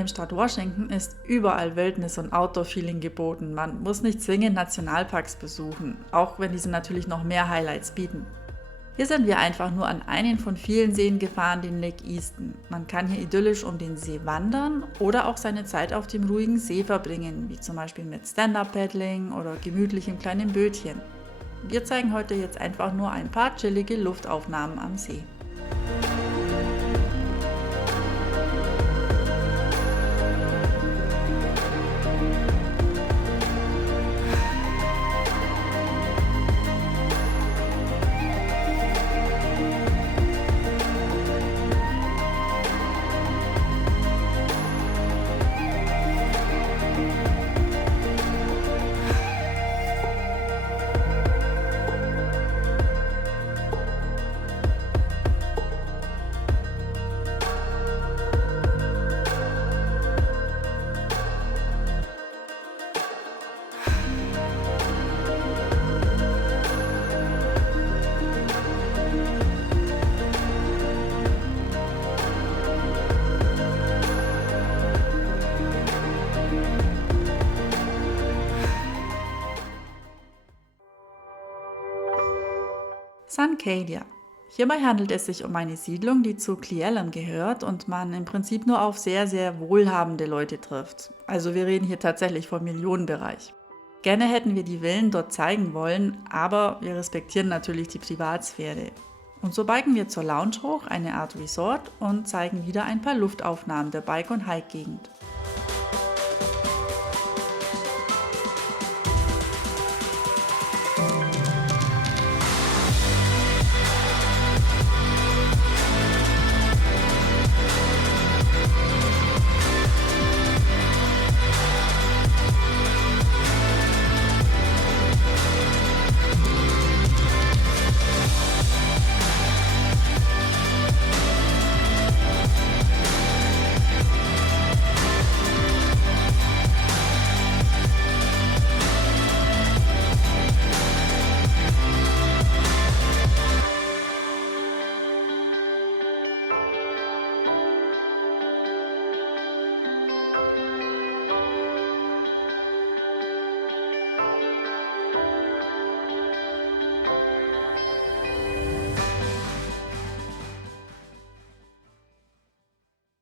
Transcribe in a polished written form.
im Staat Washington ist überall Wildnis- und Outdoor-Feeling geboten. Man muss nicht zwingend Nationalparks besuchen, auch wenn diese natürlich noch mehr Highlights bieten. Hier sind wir einfach nur an einen von vielen Seen gefahren, den Lake Easton. Man kann hier idyllisch um den See wandern oder auch seine Zeit auf dem ruhigen See verbringen, wie zum Beispiel mit Stand-Up-Paddling oder gemütlichem kleinen Bötchen. Wir zeigen heute jetzt einfach nur ein paar chillige Luftaufnahmen am See. Suncadia. Hierbei handelt es sich um eine Siedlung, die zu Cle Elum gehört und man im Prinzip nur auf sehr, sehr wohlhabende Leute trifft. Also wir reden hier tatsächlich vom Millionenbereich. Gerne hätten wir die Villen dort zeigen wollen, aber wir respektieren natürlich die Privatsphäre. Und so biken wir zur Lounge hoch, eine Art Resort, und zeigen wieder ein paar Luftaufnahmen der Bike- und Hike-Gegend.